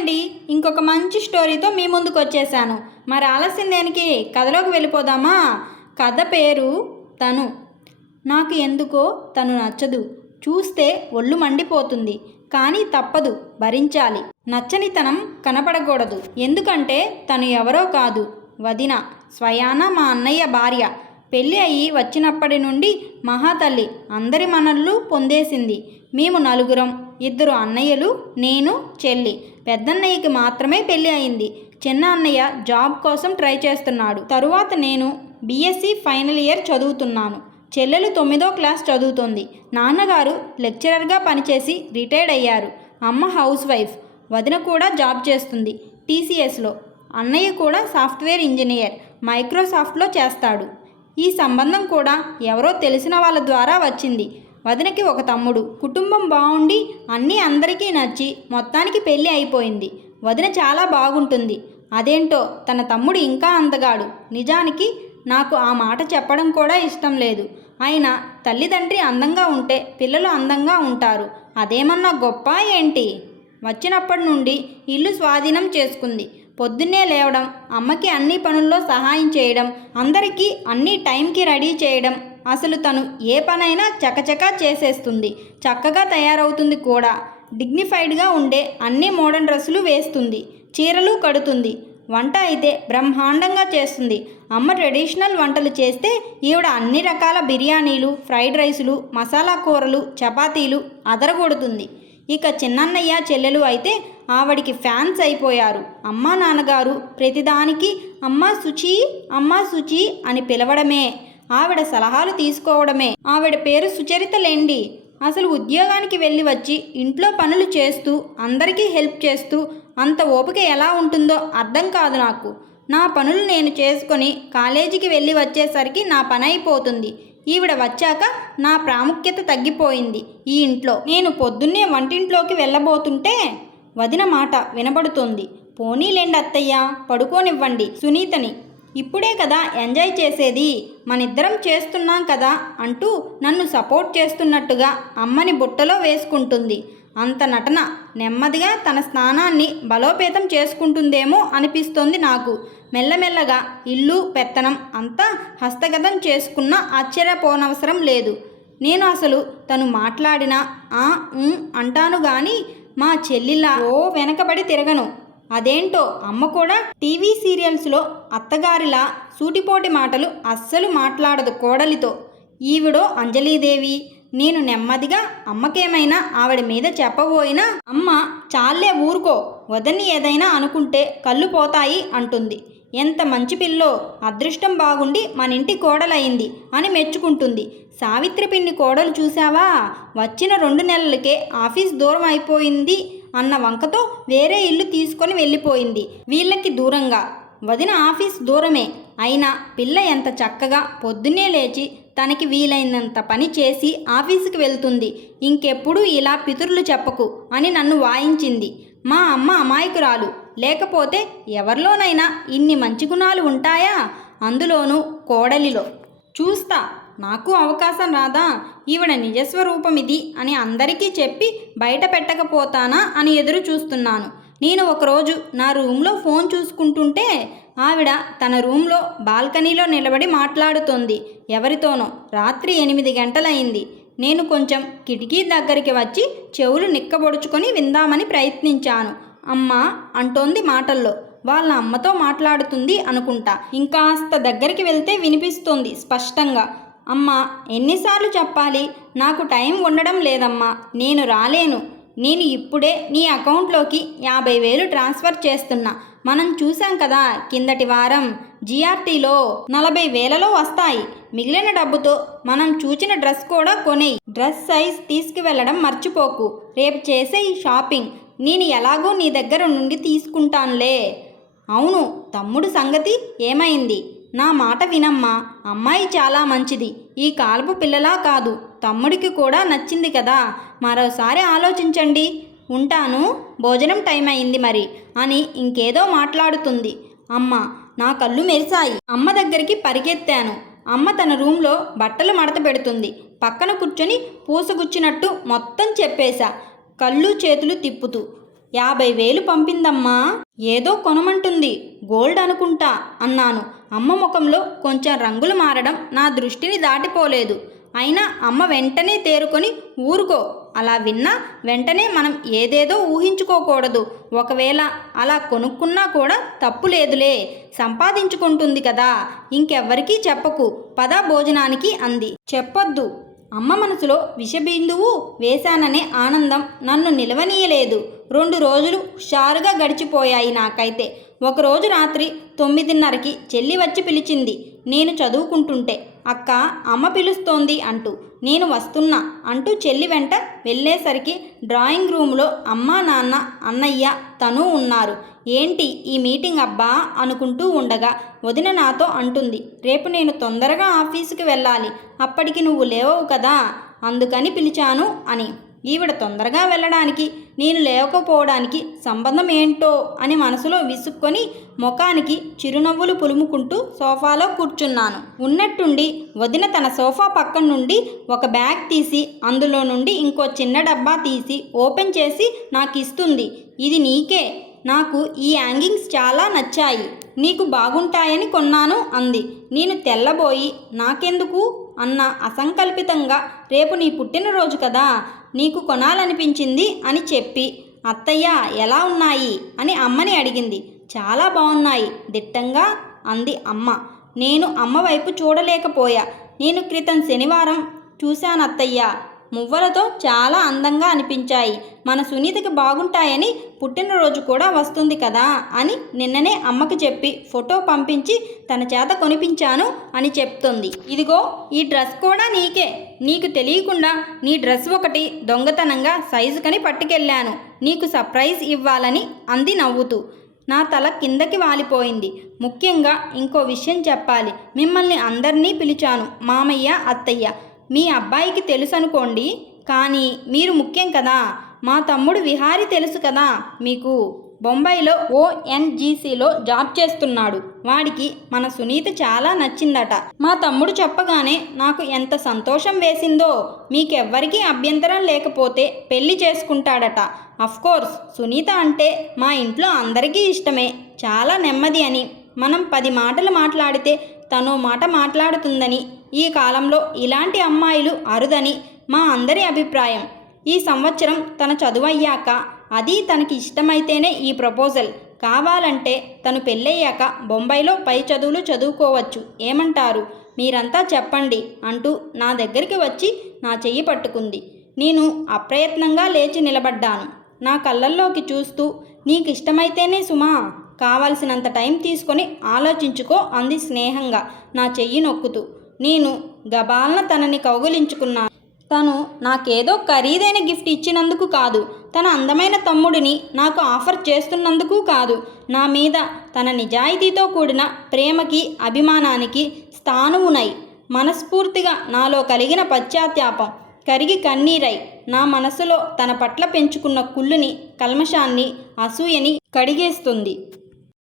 అండి ఇంకొక మంచి స్టోరీతో మీ ముందుకు వచ్చేసాను మరి ఆలస్యం దేనికి? కథలోకి వెళ్ళిపోదామా? కథ పేరు తను. నాకు ఎందుకో తను నచ్చదు. చూస్తే ఒళ్ళు మండిపోతుంది. కానీ తప్పదు భరించాలి. నచ్చనితనం కనపడకూడదు. ఎందుకంటే తను ఎవరో కాదు. వదిన స్వయాన మా అన్నయ్య భార్య. పెళ్ళి అయ్యి వచ్చినప్పటి నుండి మహాతల్లి అందరి మనల్లు పొందేసింది. మేము నలుగురం. ఇద్దరు అన్నయ్యలు నేను చెల్లి. పెద్దన్నయ్యకి మాత్రమే పెళ్ళి అయింది. చిన్న అన్నయ్య జాబ్ కోసం ట్రై చేస్తున్నాడు. తరువాత నేను బీఎస్సీ ఫైనల్ ఇయర్ చదువుతున్నాను. చెల్లెలు తొమ్మిదో క్లాస్ చదువుతోంది. నాన్నగారు లెక్చరర్గా పనిచేసి రిటైర్డ్ అయ్యారు. అమ్మ హౌస్ వైఫ్. వదిన కూడా జాబ్ చేస్తుంది. టీసీఎస్లో అన్నయ్య కూడా సాఫ్ట్వేర్ ఇంజనీర్. మైక్రోసాఫ్ట్లో చేస్తాడు. ఈ సంబంధం కూడా ఎవరో తెలిసిన వాళ్ళ ద్వారా వచ్చింది. వదినకి ఒక తమ్ముడు. కుటుంబం బాగుండి అన్నీ అందరికీ నచ్చి మొత్తానికి పెళ్ళి అయిపోయింది. వదిన చాలా బాగుంటుంది. అదేంటో తన తమ్ముడు ఇంకా అందగాడు. నిజానికి నాకు ఆ మాట చెప్పడం కూడా ఇష్టం లేదు. అయినా తల్లిదండ్రి అందంగా ఉంటే పిల్లలు అందంగా ఉంటారు. అదేమన్నా గొప్ప ఏంటి? వచ్చినప్పటి నుండి ఇల్లు స్వాధీనం చేసుకుంది. పొద్దున్నే లేవడం అమ్మకి అన్ని పనుల్లో సహాయం చేయడం అందరికీ అన్ని టైంకి రెడీ చేయడం అసలు తను ఏ పనైనా చకచకా చేసేస్తుంది. చక్కగా తయారవుతుంది కూడా. డిగ్నిఫైడ్గా ఉండే అన్ని మోడర్న్ డ్రెస్సులు వేస్తుంది. చీరలు కడుతుంది. వంట అయితే బ్రహ్మాండంగా చేస్తుంది. అమ్మ ట్రెడిషనల్ వంటలు చేస్తే ఈవిడ అన్ని రకాల బిర్యానీలు ఫ్రైడ్ రైసులు మసాలా కూరలు చపాతీలు అదరగొడుతుంది. ఇక చిన్నన్నయ్య చెల్లెలు అయితే ఆవిడికి ఫ్యాన్స్ అయిపోయారు. అమ్మా నాన్నగారు ప్రతిదానికి అమ్మా సుచి అమ్మా సుచి అని పిలవడమే. ఆవిడ సలహాలు తీసుకోవడమే. ఆవిడ పేరు సుచరితలేండి అసలు ఉద్యోగానికి వెళ్ళి వచ్చి ఇంట్లో పనులు చేస్తూ అందరికీ హెల్ప్ చేస్తూ అంత ఓపిక ఎలా ఉంటుందో అర్థం కాదు నాకు. నా పనులు నేను చేసుకొని కాలేజీకి వెళ్ళి వచ్చేసరికి నా పని అయిపోతుంది. ఈవిడ వచ్చాక నా ప్రాముఖ్యత తగ్గిపోయింది ఈ ఇంట్లో. నేను పొద్దున్నే వంటింట్లోకి వెళ్ళబోతుంటే వదిన మాట వినబడుతుంది. పోనీలేండి అత్తయ్య పడుకోనివ్వండి సునీతని. ఇప్పుడే కదా ఎంజాయ్ చేసేది. మనిద్దరం చేస్తున్నాం కదా అంటూ నన్ను సపోర్ట్ చేస్తున్నట్టుగా అమ్మని బుట్టలో వేసుకుంటుంది. అంత నటన నెమ్మదిగా తన స్నానాన్ని బలోపేతం చేసుకుంటుందేమో అనిపిస్తోంది నాకు. మెల్లమెల్లగా ఇల్లు పెత్తనం అంతా హస్తగతం చేసుకున్న ఆశ్చర్యపోనవసరం లేదు. నేను అసలు తను మాట్లాడినా ఆ అంటాను గాని మా చెల్లిలా ఓ వెనకబడి తిరగను. అదేంటో అమ్మ కూడా టీవీ సీరియల్స్లో అత్తగారిలా సూటిపోటి మాటలు అస్సలు మాట్లాడదు కోడలితో. ఈవిడో అంజలీదేవి. నేను నెమ్మదిగా అమ్మకేమైనా ఆవిడ మీద చెప్పబోయినా అమ్మ చాలే ఊరుకో వదని ఏదైనా అనుకుంటే కళ్ళు పోతాయి అంటుంది. ఎంత మంచి పిల్లో అదృష్టం బాగుండి మన ఇంటి కోడలయింది అని మెచ్చుకుంటుంది. సావిత్రి పిన్ని కోడలు చూసావా వచ్చిన రెండు నెలలకే ఆఫీస్ దూరం అయిపోయింది అన్న వంకతో వేరే ఇల్లు తీసుకొని వెళ్ళిపోయింది. వీళ్ళకి దూరంగా. వదిన ఆఫీస్ దూరమే. అయినా పిల్ల ఎంత చక్కగా పొద్దున్నే లేచి తనకి వీలైనంత పని చేసి ఆఫీసుకి వెళ్తుంది. ఇంకెప్పుడు ఇలా పితురులు చెప్పకు అని నన్ను వాయించింది. మా అమ్మ అమాయకురాలు. లేకపోతే ఎవరిలోనైనా ఇన్ని మంచి గుణాలు ఉంటాయా? అందులోనూ కోడలిలో. చూస్తా. నాకు అవకాశం రాదా? ఈవిడ నిజస్వరూపం ఇది అని అందరికీ చెప్పి బయట పెట్టకపోతానా అని ఎదురు చూస్తున్నాను. నేను ఒకరోజు నా రూమ్లో ఫోన్ చూసుకుంటుంటే ఆవిడ తన రూమ్లో బాల్కనీలో నిలబడి మాట్లాడుతోంది. ఎవరితోనో. రాత్రి ఎనిమిది గంటలయింది నేను కొంచెం కిటికీ దగ్గరికి వచ్చి చెవులు నిక్కబొడుచుకొని విందామని ప్రయత్నించాను. అమ్మ అంటోంది మాటల్లో. వాళ్ళ అమ్మతో మాట్లాడుతుంది అనుకుంటా. ఇంకాస్త దగ్గరికి వెళ్తే వినిపిస్తోంది స్పష్టంగా. అమ్మా ఎన్నిసార్లు చెప్పాలి? నాకు టైం ఉండడం లేదమ్మా నేను రాలేను. నేను ఇప్పుడే నీ అకౌంట్లోకి యాభై వేలు ట్రాన్స్ఫర్ చేస్తున్నా. మనం చూసాం కదా కిందటి వారం. జిఆర్టీలో నలభై వేలలో వస్తాయి. మిగిలిన డబ్బుతో మనం చూచిన డ్రెస్ కూడా కొనేయి. డ్రెస్ సైజ్ తీసుకువెళ్ళడం మర్చిపోకు. రేపు చేసే ఈ షాపింగ్ నేను ఎలాగో నీ దగ్గర నుండి తీసుకుంటానులే. అవును తమ్ముడు సంగతి ఏమైంది? నా మాట వినమ్మా. అమ్మాయి చాలా మంచిది. ఈ కాలపు పిల్లలా కాదు. తమ్ముడికి కూడా నచ్చింది కదా. మరోసారి ఆలోచించండి. ఉంటాను. భోజనం టైం అయింది మరి అని ఇంకేదో మాట్లాడుతుంది. అమ్మ నా కళ్ళు మెరిశాయి. అమ్మ దగ్గరికి పరిగెత్తాను. అమ్మ తన రూమ్లో బట్టలు మడత పెడుతుంది. పక్కన కూర్చొని పూసగుచ్చినట్టు మొత్తం చెప్పేశా. కళ్ళు చేతులు తిప్పుతూ. యాభై వేలు పంపిందమ్మా. ఏదో కొనమంటుంది. గోల్డ్ అనుకుంటా అన్నాను. అమ్మ ముఖంలో కొంచెం రంగులు మారడం నా దృష్టిని దాటిపోలేదు. అయినా అమ్మ వెంటనే తేరుకొని ఊరుకో. అలా విన్నా వెంటనే మనం ఏదేదో ఊహించుకోకూడదు. ఒకవేళ అలా కొనుక్కున్నా కూడా తప్పు లేదులే. సంపాదించుకుంటుంది కదా. ఇంకెవ్వరికీ చెప్పకు. పద భోజనానికి అంది. చెప్పొద్దు. అమ్మ మనసులో విషబిందువు వేశాననే ఆనందం నన్ను నిలవనీయలేదు. రెండు రోజులు హుషారుగా గడిచిపోయాయి నాకైతే. ఒకరోజు రాత్రి తొమ్మిదిన్నరకి చెల్లి వచ్చి పిలిచింది నేను చదువుకుంటుంటే. అక్క అమ్మ పిలుస్తోంది అంటూ నేను వస్తున్నా అంటూ చెల్లి వెంట వెళ్ళేసరికి డ్రాయింగ్ రూమ్లో అమ్మా నాన్న అన్నయ్య తను ఉన్నారు. ఏంటి ఈ మీటింగ్ అబ్బా? అనుకుంటూ ఉండగా వదిన నాతో అంటుంది రేపు నేను తొందరగా ఆఫీసుకి వెళ్ళాలి అప్పటికి నువ్వు లేవవు కదా అందుకని పిలిచాను అని. ఈవిడ తొందరగా వెళ్ళడానికి నేను లేకపోవడానికి సంబంధం ఏంటో అని మనసులో విసుక్కొని ముఖానికి చిరునవ్వులు పులుముకుంటూ సోఫాలో కూర్చున్నాను. ఉన్నట్టుండి వదిన తన సోఫా పక్కన నుండి ఒక బ్యాగ్ తీసి అందులో నుండి ఇంకో చిన్న డబ్బా తీసి ఓపెన్ చేసి నాకు ఇస్తుంది. ఇది నీకే. నాకు ఈ యాంగింగ్స్ చాలా నచ్చాయి. నీకు బాగుంటాయని కొన్నాను అంది. నేను తెల్లబోయి నాకెందుకు? అన్న అసంకల్పితంగా రేపు నీ పుట్టినరోజు కదా? నీకు కొనాలనిపించింది అని చెప్పి అత్తయ్య ఎలా ఉన్నాయి? అని అమ్మని అడిగింది. చాలా బాగున్నాయి దిట్టంగా అంది అమ్మ. నేను అమ్మ వైపు చూడలేకపోయా. నేను క్రితం శనివారం చూశాను అత్తయ్య మువ్వలతో చాలా అందంగా అనిపించాయి. మన సునీతకి బాగుంటాయని పుట్టినరోజు కూడా వస్తుంది కదా అని నిన్ననే అమ్మకి చెప్పి ఫోటో పంపించి తన చేత కొనిపించాను అని చెప్తుంది. ఇదిగో ఈ డ్రెస్ కూడా నీకే. నీకు తెలియకుండా నీ డ్రెస్ ఒకటి దొంగతనంగా సైజుకని పట్టుకెళ్ళాను. నీకు సర్ప్రైజ్ ఇవ్వాలని అంది నవ్వుతూ. నా తల కిందకి వాలిపోయింది. ముఖ్యంగా ఇంకో విషయం చెప్పాలి. మిమ్మల్ని అందరినీ పిలిచాను. మామయ్య అత్తయ్య. మీ అబ్బాయికి తెలుసు అనుకోండి కానీ మీరు ముఖ్యం కదా. మా తమ్ముడు విహారి తెలుసు కదా మీకు. బొంబాయిలో ఓఎన్జీసీలో జాబ్ చేస్తున్నాడు. వాడికి మన సునీత చాలా నచ్చిందట. మా తమ్ముడు చెప్పగానే నాకు ఎంత సంతోషం వేసిందో. మీకెవ్వరికీ అభ్యంతరం లేకపోతే పెళ్ళి చేసుకుంటాడట. కోర్స్ సునీత అంటే మా ఇంట్లో అందరికీ ఇష్టమే. చాలా నెమ్మది అని. మనం పది మాటలు మాట్లాడితే తను మాట మాట్లాడుతుందని ఈ కాలంలో ఇలాంటి అమ్మాయిలు అరుదని మా అందరి అభిప్రాయం. ఈ సంవత్సరం తన చదువయ్యాక అది తనకి ఇష్టమైతేనే ఈ ప్రపోజల్. కావాలంటే తను పెళ్ళయ్యాక బొంబాయిలో పై చదువులు చదువుకోవచ్చు. ఏమంటారు? మీరంతా చెప్పండి అంటూ నా దగ్గరికి వచ్చి నా చెయ్యి పట్టుకుంది. నేను అప్రయత్నంగా లేచి నిలబడ్డాను. నా కళ్ళల్లోకి చూస్తూ నీకు ఇష్టమైతేనే సుమా కావలసినంత టైం తీసుకొని ఆలోచించుకో అంది స్నేహంగా. నా చెయ్యి నొక్కుతూ. నేను గబాలన తనని కౌగులించుకున్నాను తను నాకేదో ఖరీదైన గిఫ్ట్ ఇచ్చినందుకు కాదు. తన అందమైన తమ్ముడిని నాకు ఆఫర్ చేస్తున్నందుకు కాదు. నా మీద తన నిజాయితీతో కూడిన ప్రేమకి అభిమానానికి స్థానువునై మనస్ఫూర్తిగా నాలో కలిగిన పశ్చాత్తాపం కరిగి కన్నీరై నా మనసులో తన పట్ల పెంచుకున్న కుళ్ళుని కల్మషాన్ని అసూయని కడిగేస్తుంది.